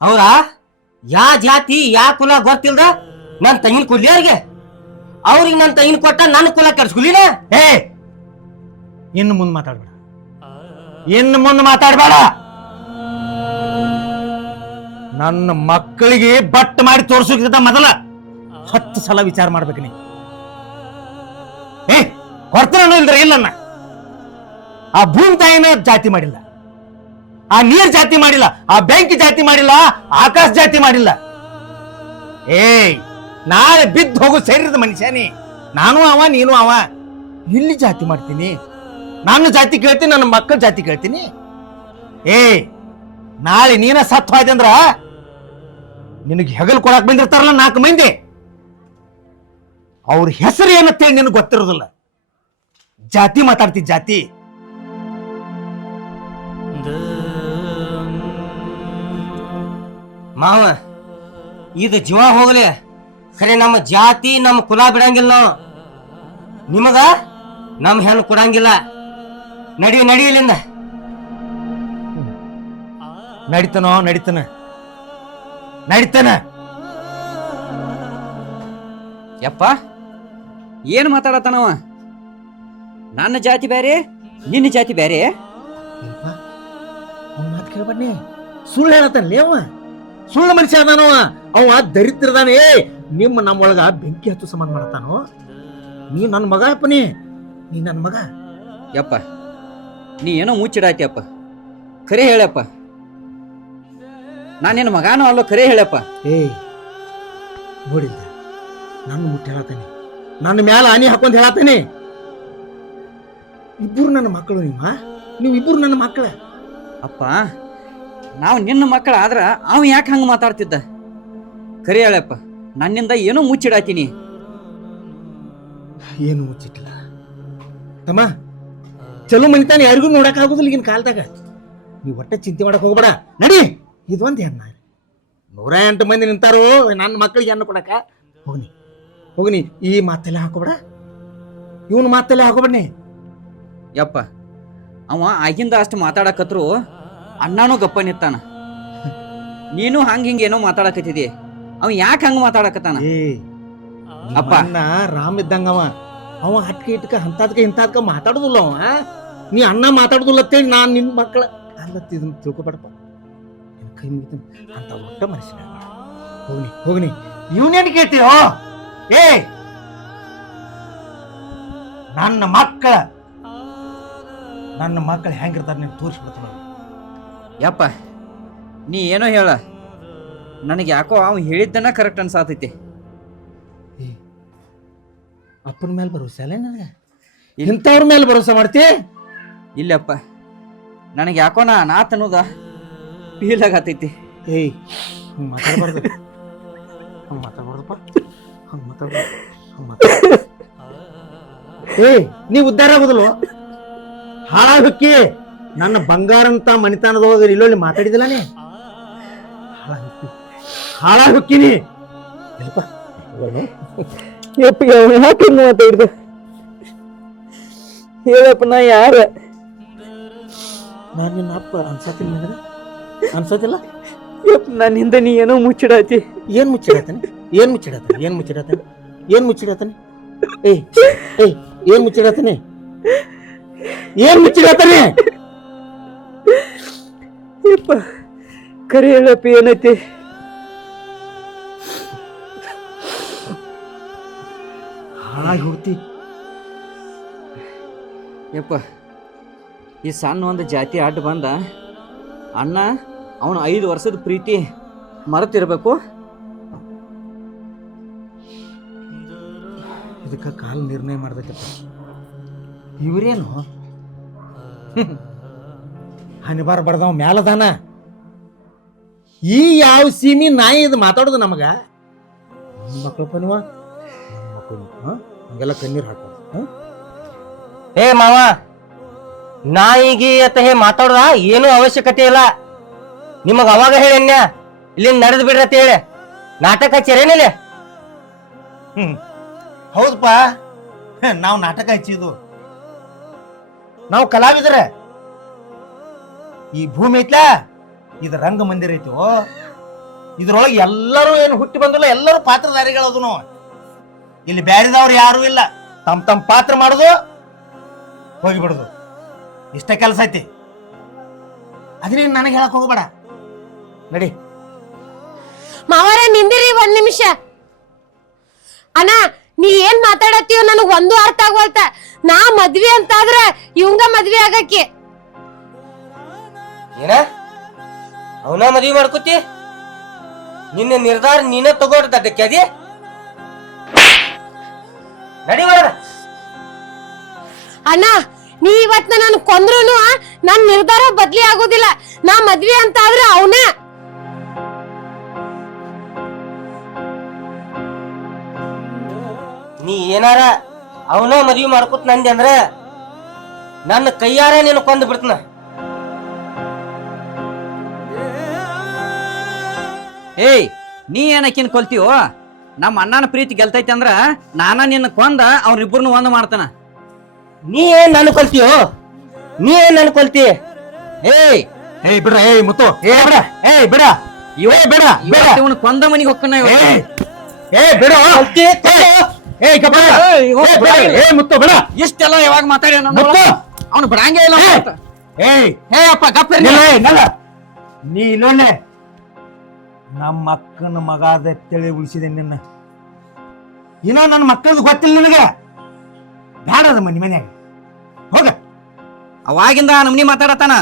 ಅವ್ರ ಯಾ ಜಾತಿ ಯಾ ಕುಲ ಗೊತ್ತಿಲ್ದ ನನ್ ತಂಗಿನ ಕೊಡ್ಲಿ ಅವ್ರಿಗೆ. ಅವ್ರಿಗೆ ನನ್ ತಂಗಿನ ಕೊಟ್ಟ ನನ್ನ ಕುಲ ಕೆಡ್ಸ್ಕೊಲಿನ. ಏ ಇನ್ನು ಮುಂದೆ ಮಾತಾಡ್ಬೇಡ, ಇನ್ನು ಮುಂದೆ ಮಾತಾಡ್ಬೇಡ. ನನ್ನ ಮಕ್ಕಳಿಗೆ ಬಟ್ ಮಾಡಿ ತೋರ್ಸೋಕ್ಕಿಂತ ಮೊದಲ 10 ಸಲ ವಿಚಾರ ಮಾಡ್ಬೇಕು ನೀ. ಕೊಡ್ತಾನೋ ಇಲ್ದ್ರ ಇಲ್ಲನ್ನ. ಆ ಭೂಮಿ ತಾಯಿನ ಜಾತಿ ಮಾಡಿಲ್ಲ, ಆ ನೀರ್ ಜಾತಿ ಮಾಡಿಲ್ಲ, ಆ ಬೆಂಕಿ ಜಾತಿ ಮಾಡಿಲ್ಲ, ಆಕಾಶ ಜಾತಿ ಮಾಡಿಲ್ಲ. ನಾಳೆ ಬಿದ್ದು ಹೋಗೋ ಶರೀರದ ಮನುಷ್ಯನಿ ನಾನು ಅವ ನೀನು ಅವ. ಇಲ್ಲಿ ಜಾತಿ ಮಾಡ್ತೀನಿ, ನಾನು ಜಾತಿ ಕೇಳ್ತೀನಿ, ನನ್ನ ಮಕ್ಕಳ ಜಾತಿ ಕೇಳ್ತೀನಿ. ನಾಳೆ ನೀನ ಸತ್ತು ಹೋಯ್ತು ಅಂದ್ರ ನಿನಗೆ ಹೆಗಲ್ ಕೊಡಕ್ ಬಂದಿರ್ತಾರಲ್ಲ 4 ಮಂದಿ, ಅವ್ರ ಹೆಸರು ಏನಂತೇಳಿ ನಿನಗೆ ಗೊತ್ತಿರೋದಿಲ್ಲ. ಜಾತಿ ಮಾತಾಡ್ತಿ ಜಾತಿ. ಮಾವ ಇದು ಜೀವ ಹೋಗ್ಲಿ, ಖರೆ ನಮ್ಮ ಜಾತಿ ನಮ್ಮ ಕುಲ ಬಿಡಂಗಿಲ್ಲ ನಾವು. ನಿಮಗ ನಮ್ ಹೆಣ್ಣು ಕೊಡಂಗಿಲ್ಲ. ನಡಿಯಲಿಂದ. ನಡಿತಾನೋ ನಡಿತಾನ ನಡಿತಾನ. ಯಪ್ಪ ಏನು ಮಾತಾಡತಾನವ? ನನ್ನ ಜಾತಿ ಬೇರೆ, ನಿನ್ನ ಜಾತಿ ಬೇರೆ. ಅವ್ನ ಮಾತು ಕೇಳ್ಬಣ್ಣಿ, ಸುಳ್ಳು ಹೇಳತ್ತಾನಲೇ ಅವ. ಸುಳ್ಳು ಮನುಷ್ಯ ಅದಾನವ. ಅವ ದರಿದ್ರದಾನೆ. ನಮ್ಮೊಳಗ ಬೆಂಕಿ ಹತ್ತು ಸಮಾನ ಮಾಡತಾನೋ. ನೀ ನನ್ನ ಮಗ ಅಪ್ಪನಿ, ನೀ ನನ್ನ ಮಗ. ಯಪ್ಪ ನೀ ಏನೋ ಮುಚ್ಚಿಡಾಯ್ತಿಯಪ್ಪ, ಖರೆ ಹೇಳಪ್ಪ. ನಾನೇನು ಮಗಾನೋ ಅಲ್ಲೋ, ಖರೆ ಹೇಳಪ್ಪ. ನೋಡಿಲ್ಲ, ನನ್ನ ಮುಟ್ಟಿ ಹೇಳತಾನೆ, ನನ್ನ ಮ್ಯಾಲ ಆನಿ ಹಾಕೊಂಡ್ ಹೇಳತಾನೆ. ಇಬ್ಬರು ನನ್ನ ಮಕ್ಕಳು, ನೀವು ಇಬ್ಬರು ನನ್ನ ಮಕ್ಕಳ. ಅಪ್ಪ ನಾವು ನಿನ್ನ ಮಕ್ಕಳ ಆದ್ರ ಅವ ಯಾಕೆ ಹಂಗ ಮಾತಾಡ್ತಿದ್ದ? ಖರೆ ಹೇಳಪ್ಪ, ನನ್ನಿಂದ ಏನೋ ಮುಚ್ಚಿಡಾತೀನಿ. ಏನು ಮುಚ್ಚಿಟ್ಟಿಲ್ಲ ತಮ್ಮ. ಚಲೋ ಮನಿತಾನೆ ಯಾರಿಗೂ ನೋಡಕ್ ಆಗುದಿಲ್ಲ ಈಗಿನ ಕಾಲದಾಗ. ನೀವು ಒಟ್ಟೆ ಚಿಂತೆ ಮಾಡಕ್ ಹೋಗ್ಬೇಡ. ನಡಿ, ಇದೊಂದು ಹೆಣ್ಣ 108 ಮಂದಿ ನಿಂತಾರೋ ನನ್ನ ಮಕ್ಕಳಿಗೆ ಹೆಣ್ಣು ಕೊಡಕ. ಹೋಗ್ನಿ ಈ ಮಾತೆಲ್ಲ ಹಾಕೋಬೇಡ, ಇವನು ಮಾತೆಲ್ಲ ಹಾಕೋಬೇಡ್ನಿ. ಯಪ್ಪ ಅವ ಆಗಿಂದ ಅಷ್ಟು ಮಾತಾಡಕತ್ರು ಅಣ್ಣನೂ ಗಪ್ಪ ನಿತ್ತಾನ. ನೀನು ಹಿಂಗೇನೋ ಮಾತಾಡಕತ್ತಿದಿ. ಅವ ಯಾಕೆ ಹಂಗ ಮಾತಾಡಕತ್ತಾನ? ಅಪ್ಪ ಅಣ್ಣ ರಾಮ್ ಇದ್ದಂಗ ಅವ ಹಟ್ಕೆ ಇಟ್ಕ ಅಂತದ್ಕ ಇಂತದ್ಕ ಮಾತಾಡುದಿಲ್ಲ ಅವ. ನೀ ಅಣ್ಣ ಮಾತಾಡುದಿಲ್ಲ ಅಂತೇಳಿ ನಾನ್ ನಿನ್ ಮಕ್ಕಳ ಅಲ್ಲತ್ತಿದನ್ ತಿಳ್ಕೊಬೇಡಪ್ಪ. ಕೈ ಮುಗಿತೀನಿ ಅಂತ ಒಟ್ಟ ಮನುಷ್ಯನ. ಹೋಗ್ನಿ ಇವನೇನು ಕೇಳ್ತೀಯೋ? ನನ್ನ ಮಕ್ಕಳು ಹೆಂಗಿರ್ತಾರೆ ನೀನು ತೋರಿಸ್ಬಿಡ್ತಾನ. ಯಪ್ಪ ನೀ ಏನೋ ಹೇಳ, ನನಗೆ ಯಾಕೋ ಅವ ಹೇಳಿದ್ದನ್ನ ಕರೆಕ್ಟ್ ಅನ್ಸಾತೈತಿ. ಅಪ್ಪನ ಮೇಲೆ ಭರೋಸೆ ಅಲ್ಲ ನನಗೆ, ಇಂಥವ್ರ ಮೇಲೆ ಭರೋಸೆ ಮಾಡ್ತಿ? ಇಲ್ಲಪ್ಪ, ನನಗೆ ಯಾಕೋ ನಾತ್ ಅನ್ನೋದ ಫೀಲ್ ಆಗತೈತಿ. ಮಾತಾಡ್ಬಾರ್ದು, ನೀ ಉದ್ಧಾರ ಆಗುದಿಲ್ಲ. ಹಾಳಾಗಕ್ಕಿ ನನ್ನ ಬಂಗಾರ ಅಂತ ಮನಿತಾನದೊಳಗೆ ಇಲ್ಲೊಳ್ಳಿ ಮಾತಾಡಿದಿಲ್ಲ ನೀ. ಹಾಳಾಗಕ್ಕಿನಿ ಯಾಕೆ ಮಾತಾಡಿದ ಹೇಳಪ್ಪ. ನಾ ಯಾರ? ನಾನು ನಿನ್ನ ಅಪ್ಪ ಅನ್ಸತಿಲ್ಲ? ನನ್ನಿಂದ ನೀ ಏನೋ ಮುಚ್ಚಿಡಾತಿ. ಏನ್ ಮುಚ್ಚಿಡತಾನೆ? ಏನ್ ಮುಚ್ಚಿಡತಾನೆ? ಯಪ್ಪ ಕರೆ ಹೇಳಪ್ಪ, ಏನೈತಿ? ಹಾಳಾಗಿ ಹೋಗ್ತಿ ಯಪ್ಪ. ಈ ಸಣ್ಣ ಒಂದು ಜಾತಿ ಅಡ್ಡ ಬಂದ ಅಣ್ಣ ಅವನು 5 ವರ್ಷದ ಪ್ರೀತಿ ಮರೆತಿರ್ಬೇಕು. ಇದಕ್ಕೆ ಕಾಲ ನಿರ್ಣಯ ಮಾಡ್ಬೇಕಪ್ಪ. ಇವರೇನು ಹನಿಬಾರ ಬಡ್ದವ ಮ್ಯಾಲದಾನ. ಈ ಯಾವ ಸೀಮಿ ನಾಯಿ ಇದು ಮಾತಾಡೋದು ನಮಗ? ಮಕ್ಕಳಪ್ಪ ನೀವ ಹಂಗೆಲ್ಲ ಕಣ್ಣೀರು ಹಾಕೋದು. ಮಾವ ನಾಯಿಗಿ ಅಂತ ಮಾತಾಡ್ದ ಏನೂ ಅವಶ್ಯಕತೆ ಇಲ್ಲ. ನಿಮಗ ಅವಾಗ ಹೇಳನ್ಯ ಇಲ್ಲಿಂದ ನಡೆದು ಬಿಡ್ರಿ ಅಂತ ಹೇಳಿ ನಾಟಕ ಹಚ್ಚಿರೇನಿಲ್ಲ? ಹೌದಪ್ಪ, ನಾವು ನಾಟಕ ಹಚ್ಚಿದ್ದು. ನಾವು ಕಲಾವಿದ್ರೆ. ಈ ಭೂಮಿ ಐತ್ಲಾ, ಇದು ರಂಗ ಮಂದಿರ ಐತಿ. ಇದ್ರೊಳಗೆ ಎಲ್ಲರೂ ಏನು ಹುಟ್ಟಿ ಬಂದಿಲ್ಲ, ಎಲ್ಲರೂ ಪಾತ್ರಧಾರಿಗಳದನು. ಇಲ್ಲಿ ಬ್ಯಾರಿದವ್ರು ಯಾರು ಇಲ್ಲ. ತಮ್ಮ ಪಾತ್ರ ಮಾಡೋದು, ಹೋಗಿಬಿಡುದು, ಇಷ್ಟ ಕೆಲಸ ಐತಿ. ಅದನ್ನೇನು ನನಗೆ ಹೇಳಕ್ ಹೋಗ್ಬೇಡ. ನಡಿ. ಮಾವಾರ ನಿಂದಿರಿ ಒಂದ್ ನಿಮಿಷ. ಅಣ್ಣ ನೀ ಏನ್ ಮಾತಾಡತ್ತೀವ ನನಗ್ ಒಂದು ಅರ್ಥ ಆಗೋಲ್ತ. ನಾ ಮದ್ವಿ ಅಂತಾದ್ರ ಇವಂಗ ಮದ್ವಿ ಆಗಕ್ಕೆ. ಏನ ಅವನ ಮದ್ವಿ ಮಾಡ್ಕೋತಿ? ನಿನ್ನ ನಿರ್ಧಾರ ನೀನ ತಗೋಡ್ದಕ್ಕೆ ಅದಿ. ನಡಿ ಮಾಡ. ಅಣ್ಣ ನೀ ಇವತ್ ನಾನು ಕೊಂದ್ರುನು ನನ್ ನಿರ್ಧಾರ ಬದ್ಲಿ ಆಗೋದಿಲ್ಲ. ನಾ ಮದ್ವಿ ಅಂತ ಆದ್ರೆ ಅವನ. ನೀ ಏನಾರ ಅವನ ಮದ್ವಿ ಮಾಡ್ಕೊತ ನಂದೆ ಅಂದ್ರ ನನ್ನ ಕೈಯಾರ ನೀನು ಕೊಂದ್ ಬಿಡ್ತನ. ಏಯ್ ನೀ ಏನಕ್ಕಿನ್ ಕೊಲ್ತೀವೋ? ನಮ್ಮ ಅಣ್ಣನ ಪ್ರೀತಿ ಗೆಲ್ತೈತಿ ಅಂದ್ರ ನಾನ ನಿನ್ನ ಕೊಂದ ಅವ್ರಿಬ್ಬರನ್ನು ಒಂದ್ ಮಾಡ್ತಾನ. ನೀ ಏನ್ ನಾನು ಕೊಲ್ತೀಯೋ? ನೀ ಏನ್ ನಾನು ಕೊಲ್ತಿ? ಏಯ್ ಏಯ್ ಬಿಡ್ರ, ಏಯ್ ಮುತ್ತು, ಏ ಬಿಡ, ಏಯ್ ಬಿಡ, ಇವೇ ಬಿಡ, ಬಿಡ, ಇವನು ಕೊಂದ ಮನಿಗೆ ಹೊಕ್ಕನ. ಏ ಬಿಡ, ಏಯ್ ಕಬ್ಬ, ಏ ಮುತ್ತು ಬಿಡ. ಇಷ್ಟೆಲ್ಲ ಯಾವಾಗ ಮಾತಾಡಿ ಅವನು ಬಿಡಂಗೇ ಇಲ್ಲ. ಏಯ್ ಹೇ ಅಪ್ಪ ಗಪ್ಪ ನೀ ಇಲ್ಲೊನ್ನೆ ನಮ್ಮ ಅಕ್ಕನ ಮಗಾದ ತಿಳಿ ಉಳಿಸಿದೆ ನಿನ್ನ. ಇನ್ನೋ ನನ್ನ ಮಕ್ಕಳದು ಗೊತ್ತಿಲ್ಲ ನಿನಗೆ. ಬ್ಯಾಡದ ಮನ್ಯಾಗ ಹೋಗ. ಅವಾಗಿಂದ ನಮ್ನಿ ಮಾತಾಡತಾನ.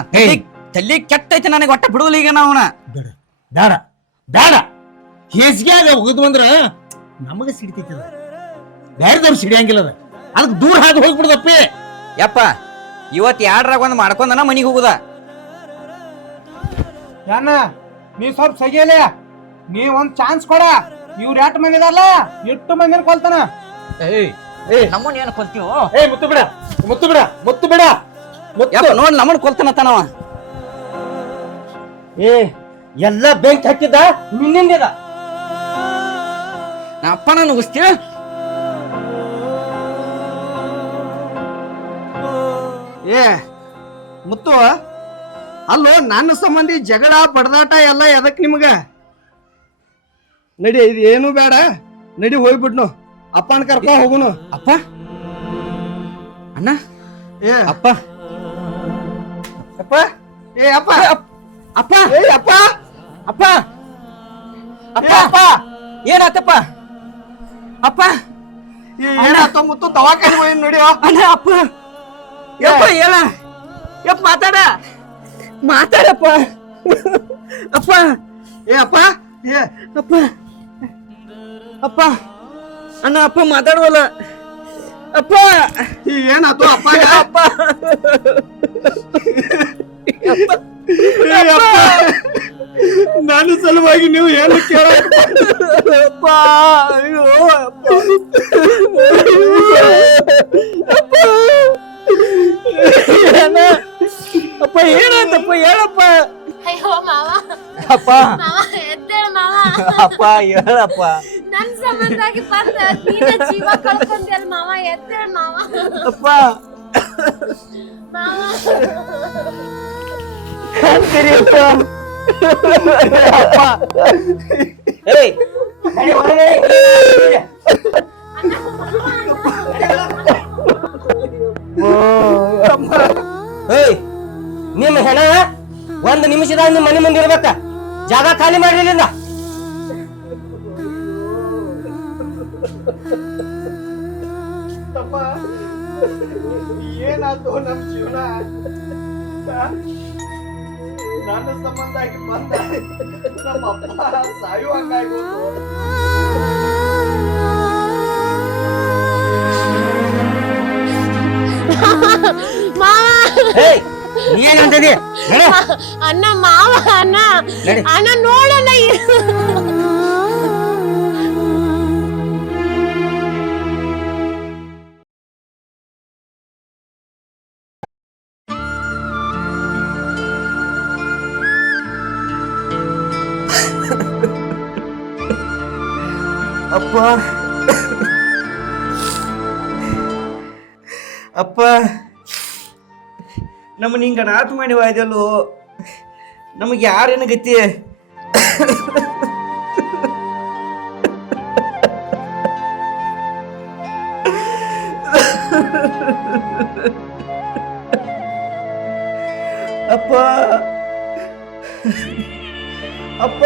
ತಲ್ಲಿ ಕೆಟ್ಟೈತಿ, ನನಗೆ ಒಟ್ಟ ಬಿಡುವಲ್ಲ ಈಗ ನಾವನ. ಬೇಡ ಬೇಡ ಬೇಡ. ಹೇಸಿಗೆಯಾಗ ಹೋಗುದು ಅಂದ್ರ ನಮಗ ಸಿಡ್ತೈತಿ. ಬ್ಯಾರದವ್ರು ಸಿಡಿಯಂಗಿಲ್ಲ. ಅದಕ್ಕೆ ದೂರ ಹಾಕಿ ಹೋಗ್ಬಿಡ್ದಪ್ಪಿ. ಯಪ್ಪ ಇವತ್ ಯಾಡ್ರಾಗ ಒಂದ್ ಮಾಡ್ಕೊಂಡನ ಮನಿಗೆ ಹೋಗುದ. ಯಾನ ನೀ ಸ್ವಲ್ಪ ಸಗಿಯಲೆ, ನೀ ಒಂದ್ ಚಾನ್ಸ್ ಕೊಡ. ಇವ್ರ 8 ಮಂದಿ ಇದಾರಲ್ಲ, 8 ಮಂದಿನ ಕೊಲ್ತಾನ. ನಮ್ಮನ್ ಏನ್ ಕೊಲ್ತೀವೋ? ಏ ಮುತ್ತು ಬಿಡ, ಮುತ್ತು ಬಿಡ, ಮುತ್ತು ಬಿಡ. ಯಪ್ಪ ನೋಡ್ ನಮ್ಮನ್ ಕೊಲ್ತಾನವ. ಏ ಎಲ್ಲ ಬೆಂಕಿ ಹಚ್ಚಿದ ನಿನ್ನಿಂದ. ನಾ ಅಪ್ಪ ನಾನು ಉಸ್ತೀವ. ಏ ಮುತ್ತು, ಅಲ್ಲೋ ನನ್ನ ಸಂಬಂಧಿ ಜಗಳ ಬಡದಾಟ ಎಲ್ಲ ಎದಕ್ ನಿಮ್ಗ? ನಡಿ, ಇದು ಏನು ಬೇಡ, ನಡಿ ಹೋಗ್ಬಿಡ್ನು. ಅಪ್ಪನ ಕರ್ಕೊಂಡ್ ಹೋಗುನು. ಅಪ್ಪ ಅಣ್ಣ, ಏ ಅಪ್ಪ ಅಪ್ಪ, ಏ ಅಪ್ಪ, ಅಪ್ಪ, ಏ ಅಪ್ಪ, ಅಪ್ಪ, ಅಪ್ಪ, ಅಪ್ಪ, ಏನಾತಪ್ಪ? ಅಪ್ಪ ಏನಾತ ಮುತ್ತು? ದವಾಖಾನೆ ಹೋಗಿ ನೋಡಿಯೋ. ಅಣ್ಣ, ಅಪ್ಪ, ಯಪ್ಪ ಹೇಳ, ಯಪ್ಪ ಮಾತಾಡಪ್ಪ. ಅಪ್ಪ, ಏ ಅಪ್ಪ, ಏ ಅಪ್ಪ, ಅಪ್ಪ, ಅಣ್ಣ ಅಪ್ಪ ಮಾತಾಡುವಲ್ಲ. ಅಪ್ಪ ಏನಾತು ಅಪ್ಪ? ಅಪ್ಪ, ನನ್ನ ಸಲುವಾಗಿ ನೀವು ಏನು ಕೇಳ? ಅಪ್ಪ, ಅಯ್ಯೋ ಅಪ್ಪ, ಅಪ್ಪ ಏನಾಯ್ತಪ್ಪ ಹೇಳಪ್ಪ. ಅಯ್ಯೋ ಮಾವ, ಅಪ್ಪ, ಮಾವ ಎದ್ದೇಳ ಮಾವ. ಅಪ್ಪ ಹೇಳಪ್ಪ. ನನ್ ಸಂಬಂಧಾಗಿ ಬಂದ ನೀನ ಜೀವ ಕಳ್ಕೊಂಡ್ಯಲ್ ಮಾವ. ಎದ್ದೇಳ ಮಾವ. ಅಪ್ಪ ಮಾವ ಅಂತೀರಿಪ್ಪ. ಏಯ್ ನಡಿ ಹೊರಗೆ. ಏಯ್ ನಿಮ್ಮ ಹೆಣ 1 ನಿಮಿಷದಾಗ ನಿಮ್ಮ ಮನೆ ಮುಂದೆ ಇರ್ಬೇಕ. ಜಾಗ ಖಾಲಿ ಮಾಡ್ಲಿಲ್ಲ. ಏನಾಯ್ತು ನಮ್ ಜೀವನ? ನನ್ನ ಸಂಬಂಧಾಗಿ ಬಂದ ನಮ್ಮ ಅಪ್ಪ ಸಾಯುವಂಗಾಗೋದು. ಮಾವ, ಏಯ್ ಏನಂತದಿ? ಅಣ್ಣ ಮಾವ, ಅಣ್ಣ ಅಣ್ಣ ನೋಡಣ್ಣ. ಅಪ್ಪ, ಅಪ್ಪ, ನಮ್ಮನ್ನ ಹಿಂಗ ಅನಾಥ ಮಾಡಿ ವಾಯ್ದಲ್ಲೋ. ನಮಗೆ ಯಾರೇನು ಗತಿ? ಅಪ್ಪ ಅಪ್ಪ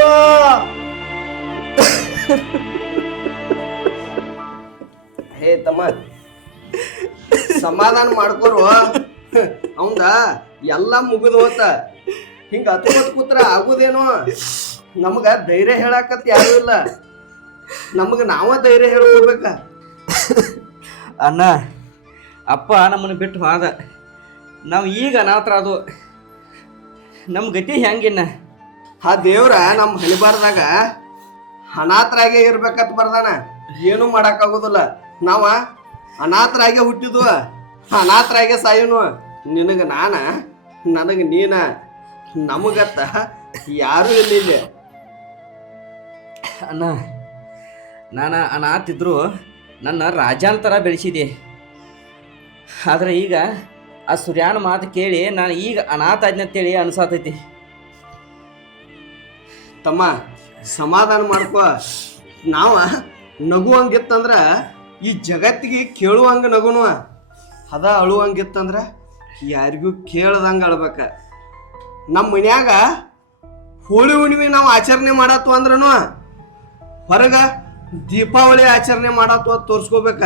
ಹೇ ತಮ್ಮ ಸಮಾಧಾನ ಮಾಡ್ಕೋರು ಅವಂದ ಎಲ್ಲ ಮುಗಿದು ಹೋತ ಹಿಂಗ ಹತ್ಕೊತ್ ಕೂತ್ರ ಆಗುದೇನೋ ನಮಗ ಧೈರ್ಯ ಹೇಳಾಕತ್ ಯಾರು ಇಲ್ಲ ನಮಗ ನಾವ ಧೈರ್ಯ ಹೇಳ್ಕೊಡ್ಬೇಕ ಅಣ್ಣ ಅಪ್ಪ ನಮ್ಮನ್ನು ಬಿಟ್ಟು ಹೋದ ನಾವು ಈಗ ಅನಾಥರ ಅದು ನಮ್ಮ ಗತಿ ಹೆಂಗಿನ್ನ ಆ ದೇವ್ರ ನಮ್ಮ ಹಣಿಬಾರ್ದಾಗ ಅನಾಥರಾಗೆ ಇರ್ಬೇಕಂತ ಬರ್ದಾನ ಏನು ಮಾಡಕ್ಕಾಗೋದಿಲ್ಲ ನಾವ ಅನಾಥರಾಗೆ ಹುಟ್ಟಿದ್ವು ಅನಾಥರಾಗೆ ಸಾಯೋನು ನಿನಗ ನಾನ ನನಗ ನೀನ ನಮಗತ್ತ ಯಾರು ಇಲ್ಲ ಅಣ್ಣ ನಾನು ಅನಾಥಿದ್ರು ನನ್ನ ರಾಜಾಂತರ ಬೆಳೆಸಿದೆ. ಆದ್ರೆ ಈಗ ಆ ಸೂರ್ಯನ ಮಾತು ಕೇಳಿ ನಾನು ಈಗ ಅನಾಥ ಆದ್ನ ಅಂತೇಳಿ ಅನ್ಸಾತೈತಿ. ತಮ್ಮ ಸಮಾಧಾನ ಮಾಡ್ಕೋ. ನಾವ ನಗುವಂಗಿತ್ತಂದ್ರ ಈ ಜಗತ್ತಿಗೆ ಕೇಳುವಂಗ ನಗುನು ಅದ ಅಳುವಂಗಿತ್ತಂದ್ರ ಯಾರಿಗೂ ಕೇಳ್ದಂಗ ಅಳ್ಬೇಕ. ನಮ್ಮ ಮನ್ಯಾಗ ಹೋಳಿ ಹುಣ್ಣಿಮೆ ನಾವು ಆಚರಣೆ ಮಾಡತ್ತು ಅಂದ್ರೂ ಹೊರಗ ದೀಪಾವಳಿ ಆಚರಣೆ ಮಾಡತ್ತು ಅಂತ ತೋರಿಸ್ಕೋಬೇಕ.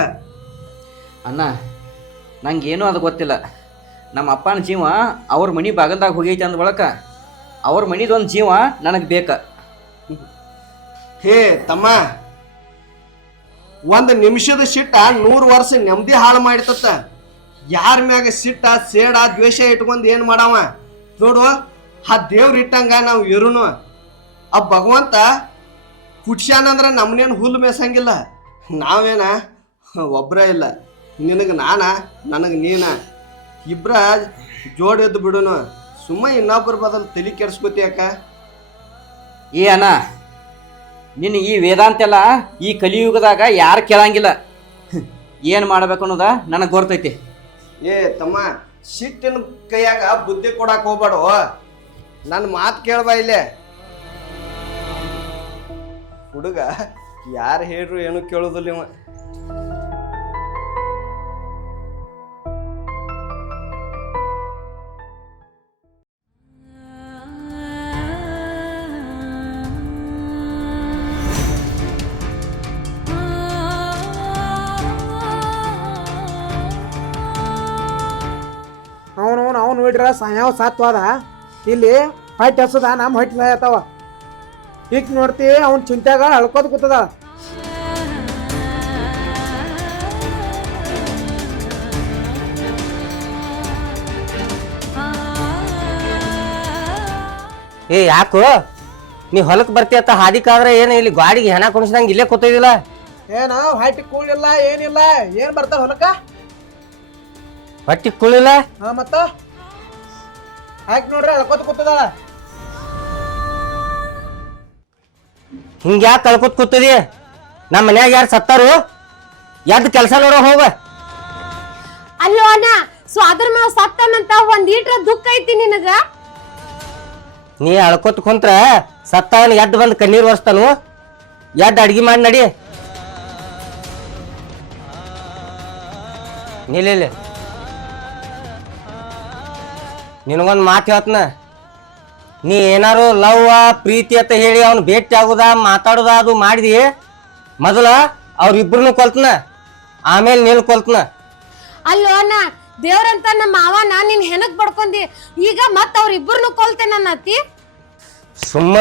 ಅಣ್ಣ ನಂಗೇನು ಅದು ಗೊತ್ತಿಲ್ಲ. ನಮ್ಮ ಅಪ್ಪನ ಜೀವ ಅವ್ರ ಮನೆ ಬಾಗಲ್ದಾಗ ಹೋಗೈತಿ ಅಂದ ಬಳಕ ಅವ್ರ ಮನಿದೊಂದು ಜೀವ ನನಗೆ ಬೇಕ. ಹೇ ತಮ್ಮ, ಒಂದು ನಿಮಿಷದ ಸಿಟ್ಟ 100 ವರ್ಷ ನೆಮ್ಮದಿ ಹಾಳು ಮಾಡಿತತ್ತ. ಯಾರ ಮ್ಯಾಗ ಸಿಟ್ಟ ಸೇಡ ದ್ವೇಷ ಇಟ್ಕೊಂಡು ಏನು ಮಾಡವ ನೋಡು. ಆ ದೇವ್ರ ಇಟ್ಟಂಗ ನಾವು ಇರುನು. ಆ ಭಗವಂತ ಹುಟ್ಸ್ಯಾನಂದ್ರ ನಮ್ಮನೇನು ಹುಲ್ಲು ಮೇಸಂಗಿಲ್ಲ. ನಾವೇನ ಒಬ್ರ ಇಲ್ಲ, ನಿನಗೆ ನಾನ ನನಗೆ ನೀನ ಇಬ್ರ ಜೋಡಿ ಎದ್ದು ಬಿಡುನು. ಸುಮ್ಮ ಇನ್ನೊಬ್ಬರ ಬದಲು ತಲೆ ಕೆಡ್ಸ್ಕೊತಿಯಾಕ. ಏ ಅಣ್ಣ, ನಿನ್ನ ಈ ವೇದಾಂತೆಲ್ಲ ಈ ಕಲಿಯುಗದಾಗ ಯಾರು ಕೇಳಂಗಿಲ್ಲ. ಏನು ಮಾಡ್ಬೇಕು ಅನ್ನೋದ ನನಗೆ ಗೊತ್ತೈತಿ. ಏ ತಮ್ಮ, ಸಿಟ್ಟಿನ ಕೈಯಾಗ ಬುದ್ಧಿ ಕೊಡಕ್ ಹೋಗ್ಬೇಡ. ನನ್ನ ಮಾತು ಕೇಳ್ಬಾ ಇಲ್ಲೇ. ಹುಡುಗ ಯಾರು ಹೇಳ್ರು ಏನು ಕೇಳೋದಿಲ್ಲ ಇವ. ಅವ್ನು ನೋಡ್ರ ಸಾಯಾವ ಸಾತ್ವಾದ ಇಲ್ಲಿ ಹೊಟ್ಟೆ ಹಸದ ನಮ್ಮ ಹೊಟ್ಟೆ ಸಾಯತಾವ. ಈಗ ನೋಡ್ತೀವಿ ಅವ್ನ ಚಿಂತ್ಯಾಗ ಅಳ್ಕೋದ್ ಕೂತದ. ಏ ಯಾಕೋ ನೀ ಹೊಲಕ್ಕೆ ಬರ್ತೀಯತ್ತ ಹಾದಿಕಾದ್ರೆ ಏನು ಇಲ್ಲಿ ಗಾಡಿಗೆ ಹೆಣ ಕುಣಿಸ್ದಂಗೆ ಇಲ್ಲೇ ಕೂತಿದಿಲ್ಲ? ಏನ ಹೊಟ್ಟೆ ಕೂಳಿಲ್ಲ ಏನಿಲ್ಲ, ಏನ್ ಬರ್ತಾವ ಹೊಲಕ್ಕ? ಹೊಟ್ಟಿ ಕುಳಿಲ್ಲ? ಹಾ ಮತ್ತ ಹಾಕಿ ನೋಡ್ರಿ ಅಳ್ಕೋತ ಕೂತದ. ಹಿಂಗ ಯಾಕೆ ಕಳ್ಕೊತ್ ಕೂತದಿ? ನಮ್ಮ ಮನ್ಯಾಗ ಯಾರು ಸತ್ತಾರು? ಎದ್ದು ಕೆಲಸ ನೋಡೋ ಹೋಗ. ಅಲ್ಲೋ ಅಣ್ಣ, ಸ್ವಾದ್ರ ಮೇವ್ ಸತ್ತನಂತ ಒಂದ್ ಈಟ್ರ ದುಃಖ ಐತಿ ನಿನಗ? ನೀ ಅಳ್ಕೊತ್ ಕುಂತ್ರ ಸತ್ತವನ್ ಎದ್ದು ಬಂದು ಕಣ್ಣೀರ್ ಒರೆಸ್ತಾನು. ಎದ್ದು ಅಡ್ಗಿ ಮಾಡಿ ನಡಿ. ನಿಲ್ಲ ನಿನಗೊಂದು ಮಾತು ಹೇಳ್ತನ. ನೀ ಏನಾರು ಲವ್ ಪ್ರೀತಿ ಅಂತ ಹೇಳಿ ಅವ್ನು ಭೇಟಿ ಆಗುದ ಮಾತಾಡುದ ಅದು ಮಾಡಿದಿ, ಮೊದಲ ಅವ್ರಿಬ್ರು ಕೊಲ್ತನ, ಆಮೇಲೆ ನೀನು ಕೊಲ್ತನ. ಅಲ್ಲೋ ಅಣ್ಣ, ದೇವ್ರಂತ ನಮ್ಮ ಮಾವ ನಾನ್ ನಿನ್ ಹೆನಕ್ ಬಡ್ಕೊಂಡಿ, ಈಗ ಮತ್ ಅವ್ರಿಬ್ಬರನ್ನು ಕೊಲ್ತೇನ ಅನ್ನತಿ? ಸುಮ್ಮ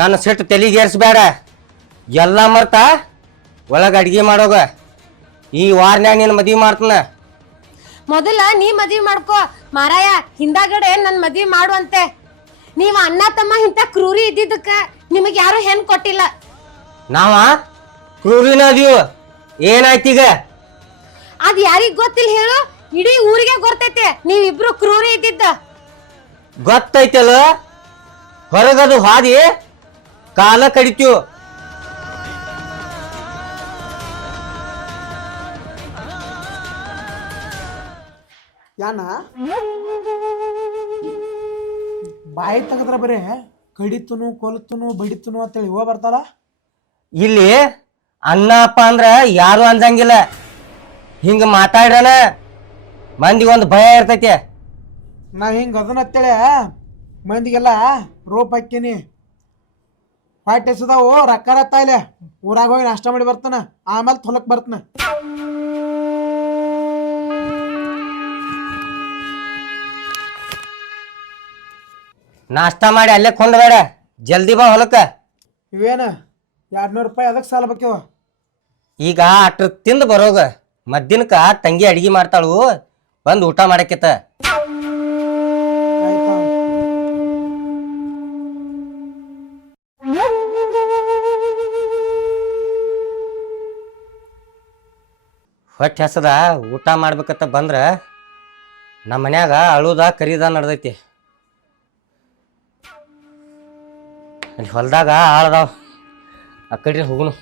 ನನ್ನ ಸಿಟ್ಟು ತಲೆಗೇರಿಸ್ಬೇಡ. ಎಲ್ಲ ಮರ್ತ ಒಳಗೆ ಅಡ್ಗೆ ಮಾಡೋಗ. ಈ ವಾರನ್ಯಾಗ ನೀನು ಮದ್ವಿ ಮಾಡ್ತನ. ಮೊದಲ ನೀ ಮದ್ವಿ ಮಾಡ್ಕೋ ಮಾರಾಯ, ಹಿಂದಾಗಡೆ ನನ್ ಮದ್ವಿ ಮಾಡುವಂತೆ. ನೀವ್ ಅಣ್ಣ ತಮ್ಮ ಇಂತ ಕ್ರೂರಿ ಇದ್ದಿದ್ದಕ್ಕ ನಿಮಗ್ ಯಾರು ಹೆಣ್ ಕೊಟ್ಟಿಲ್ಲ. ನಾವ ಕ್ರೂರಿನ ಅದೀವ. ಏನಾಯ್ತೀಗ? ಅದ್ ಯಾರಿಗ್ ಗೊತ್ತಿಲ್ಲ ಹೇಳು? ಇಡೀ ಊರಿಗೆ ಗೊತ್ತೈತೆ ನೀವಿಬ್ರು ಕ್ರೂರಿ ಇದ್ದಿದ್ದ. ಗೊತ್ತೈತಲ್ಲ, ಹೊರಗದು ಹಾದಿ ಕಾಲ ಕಡಿತೀವ್. ಯಾನ ಬಾಯಿ ತೆಗದ್ರ ಬರೇ ಕಡಿತನು ಕೊಲ್ತನು ಬಡಿತನು ಅಂತೇಳಿ ಹೂವ ಬರ್ತಾರ. ಇಲ್ಲಿ ಅಣ್ಣ ಅಪ್ಪ ಅಂದ್ರ ಯಾರು ಅಂಜಂಗಿಲ್ಲ. ಹಿಂಗ ಮಾತಾಡ್ರನ ಮಂದಿಗೆ ಒಂದು ಭಯ ಇರ್ತೈತಿ. ನಾ ಹಿಂಗೆ ಅದನ್ನತ್ತೇಳೆ ಮಂದಿಗೆಲ್ಲ ರೋಪ್ ಹಾಕ್ತೀನಿ. ಹೊಟ್ಟೆ ಎಸದಾವು ರೊಕ್ಕ ಇಲ್ಲೇ ಊರಾಗ ಹೋಗಿ ನಾಷ್ಟ ಮಾಡಿ ಬರ್ತಾನ, ಆಮೇಲೆ ಹೊಲಕ್ ಬರ್ತಾನ. ನಾಷ್ಟ ಮಾಡಿ ಅಲ್ಲೇ ಕೊಂಡ್ಬೇಡ, ಜಲ್ದಿ ಬಾ ಹೊಲಕ್ಕ. ಇವೇನ 200 ರೂಪಾಯಿ ಅದಕ್ಕೆ ಸಾಲ ಬೇಕವ. ಈಗ ಅಟ್ರ ತಿಂದು ಬರೋಗ ಮಧ್ಯಾಹ್ನಕ್ಕ ತಂಗಿ ಅಡಿಗೆ ಮಾಡ್ತಾಳು, ಬಂದು ಊಟ ಮಾಡಕ್ಕಿತ್ತ. ಆಯ್ತಾ ಹೊಟ್ಟೆ ಹಸದ ಊಟ ಮಾಡ್ಬೇಕತ್ತ ಬಂದ್ರ ನಮ್ಮ ಮನ್ಯಾಗ ಅಳುದ ಕರೀದ ನಡ್ದೈತಿ. ಅಲ್ಲಿ ಹೊಲ್ದಾಗ ಆಳ್ದಾವ, ಆ ಕಡೆ ಹೋಗುನು.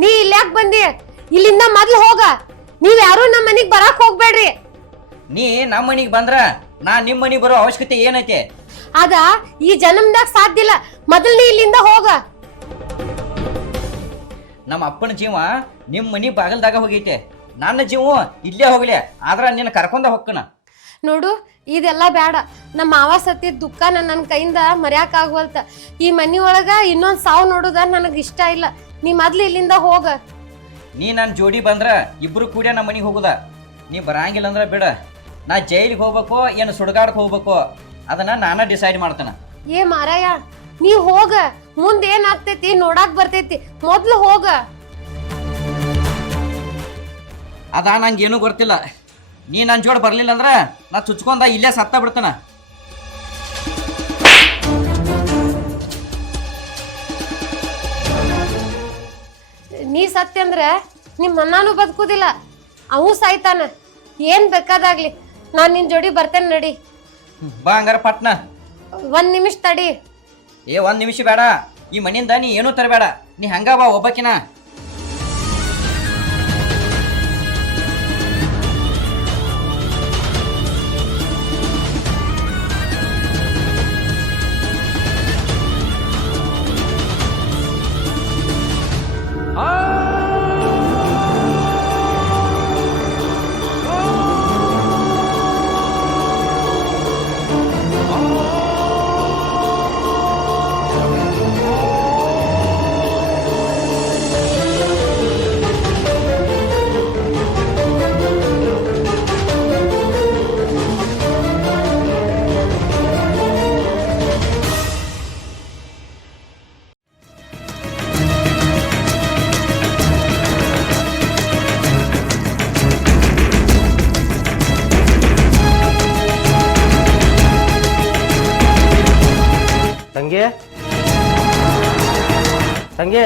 ನೀ ಇಲ್ಯಾಕ್ ಬಂದಿ? ಇಲ್ಲಿಂದ ಮೊದ್ಲು ಹೋಗ. ನೀವ್ ಯಾರು ನಮ್ಮ ಮನಿಗ್ ಬರಾಕ್ ಹೋಗ್ಬೇಡ್ರಿ. ನೀ ನಮ್ಮ ಮನಿಗೆ ಬಂದ್ರ ನಾ ನಿಮ್ಮ ಮನಿಗೆ ಬರೋ ಅವಶ್ಯಕತೆ ಏನೈತೆ? ಅದ ಈ ಜನ್ಮದಾಗ ಸಾಧ್ಯ ಇಲ್ಲ. ಮೊದಲು ನೀ ಇಲ್ಲಿಂದ ಹೋಗ. ನಮ್ಮ ಅಪ್ಪನ ಜೀವ ನಿಮ್ಮ ಮನಿ ಬಾಗಲ್ದಾಗ ಹೋಗೈತೆ, ನನ್ನ ಜೀವ ಇಲ್ಲೇ ಹೋಗ್ಲಿ, ಆದ್ರ ನಿನ್ನ ಕರ್ಕೊಂಡ ಹೊಕ್ಕನ. ನೋಡು, ಇದೆಲ್ಲ ಬೇಡ. ನಮ್ಮ ಮಾವ ಸತ್ತಿದ್ ದುಃಖ ನನ್ನ ಕೈಯಿಂದ ಮರ್ಯಾಕ್ ಆಗ್ವಲ್ತ. ಈ ಮನಿ ಒಳಗ ಇನ್ನೊಂದ್ ಸಾವು ನೋಡುದ ನನಗ್ ಇಷ್ಟ ಇಲ್ಲ. ನೀ ಮೊದ್ಲು ಇಲ್ಲಿಂದ ಹೋಗ. ನೀ ನನ್ನ ಜೋಡಿ ಬಂದ್ರ ಇಬ್ರು ಕೂಡ ನಮ್ಮ ಮನಿಗೆ ಹೋಗುದ. ನೀ ಬರಂಗಿಲ್ಲ ಅಂದ್ರ ಬಿಡ, ನಾ ಜೈಲಿಗೆ ಹೋಗ್ಬೇಕು ಏನು ಸುಡ್ಗಾಡಕ್ ಹೋಗ್ಬೇಕು ಅದನ್ನ ನಾನ ಡಿಸೈಡ್ ಮಾಡ್ತಾನ. ಏ ಮಾರಾಯ, ನೀ ಹೋಗ. ಮುಂದ್ ಏನ್ ಆಗ್ತೈತಿ ನೋಡಾಕ್ ಬರ್ತೈತಿ. ಮೊದ್ಲು ಹೋಗ. ಅದ ನಂಗೇನು ಗೊತ್ತಿಲ್ಲ. ನೀ ನನ್ನ ಜೋಡಿ ಬರ್ಲಿಲ್ಲ ಅಂದ್ರ ನಾ ಚುಚ್ಕೊಂಡ ಇಲ್ಲೇ ಸತ್ತ ಬಿಡ್ತಾನ. ನೀ ಸತ್ಯ ಅಂದ್ರ ನಿಮ್ ಅಣ್ಣನೂ ಬದುಕುದಿಲ್ಲ, ಅವು ಸಾಯ್ತಾನ. ಏನ್ ಬೇಕಾದಾಗ್ಲಿ, ನಾನ್ ನಿನ್ ಜೋಡಿ ಬರ್ತೇನೆ. ನಡಿ. ಬಾ ಹಂಗಾರ ಪಟ್ನ. 1 ನಿಮಿಷ ತಡಿ. ಏ 1 ನಿಮಿಷ ಬೇಡ, ಈ ಮನಿಯಿಂದ ನೀ ಏನೂ ತರಬೇಡ. ನೀ ಹಂಗ ಬಾ ಒಬ್ಬಕಿನ. ತಂಗಿ ತಂಗಿ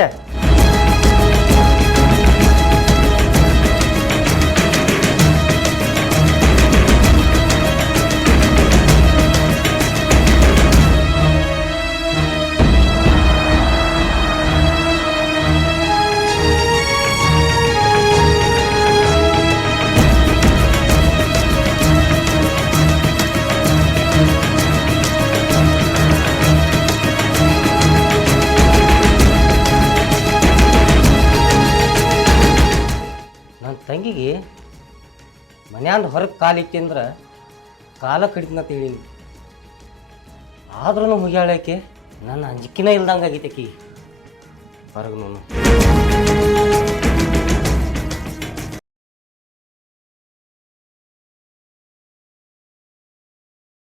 ತಂಗಿಗೆ ಮನ್ಯಾಂದ ಹೊರಗೆ ಕಾಲಿಟ್ಟಿ ಅಂದ್ರೆ ಕಾಲ ಕಡಿತನಂತ ಹೇಳೀನಿ. ಆದ್ರೂ ಹೋಗ್ಯಾಳಕ್ಕೆ ನನ್ನ ಅಂಜಿಕಿನ ಇಲ್ದಂಗೆ ಆಗೈತೆ ಆಕಿ ಹೊರಗೆ.